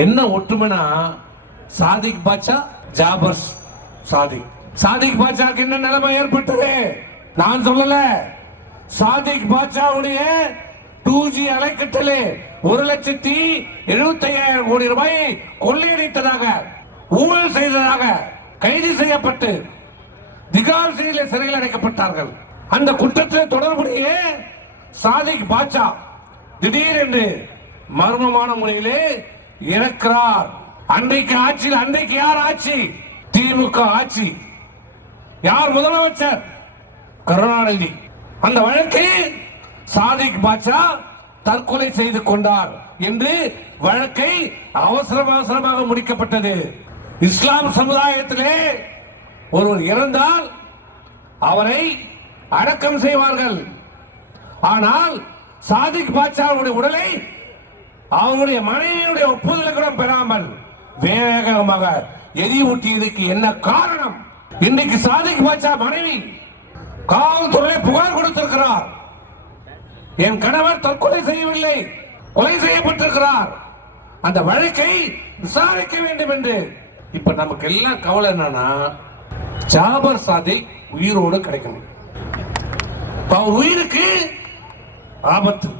என்ன ஒற்றுமைனா சாதிக் பாட்சா ஜாபர் சாதிக். சாதிக் பாட்சாக்கு என்ன நிலைமை ஏற்பட்டது நான் சொல்லல. சாதிக் பாட்சாவுடைய 2G அலைக்கட்டளை 1,75,000 கோடி ரூபாய் கொள்ளையடித்ததாக ஊழல் செய்ததாக கைது செய்யப்பட்டு திகார் சிறையில் அடைக்கப்பட்டார்கள். அந்த குற்றத்தில் தொடர்புடைய சாதிக் பாட்சா திடீரென்று மர்மமான முறையிலே இறக்கிறார். அன்றைக்கு ஆட்சியில் அன்றைக்கு யார் ஆட்சி? திமுக ஆட்சி. யார் முதலமைச்சர்? கருணாநிதி. அந்த வழக்கில் சாதிக் பாட்சா தற்கொலை செய்து கொண்டார் என்று வழக்கை அவசரமாக முடிக்கப்பட்டது. இஸ்லாம் சமுதாயத்திலே ஒருவர் இறந்தால் அவரை அடக்கம் செய்வார்கள். ஆனால் சாதிக் பாட்சாவுடைய உடலை அவருடைய மனைவியுடைய ஒப்புதலை கூட பெறாமல் வேகமாக எரியூட்டியதுக்கு என்ன காரணம்? இன்னைக்கு சாதிக் பாட்சா மனைவி காவல்துறை புகார் கொடுத்திருக்கிறார். என் கணவர் தற்கொலை செய்யவில்லை, கொலை செய்யப்பட்டிருக்கிறார், அந்த வழக்கை விசாரிக்க வேண்டும் என்று. இப்ப நமக்கு எல்லாம் கவலை என்னன்னா ஜாபர் சாதிக் உயிரோடு கிடைக்கணும். உயிருக்கு ஆபத்து.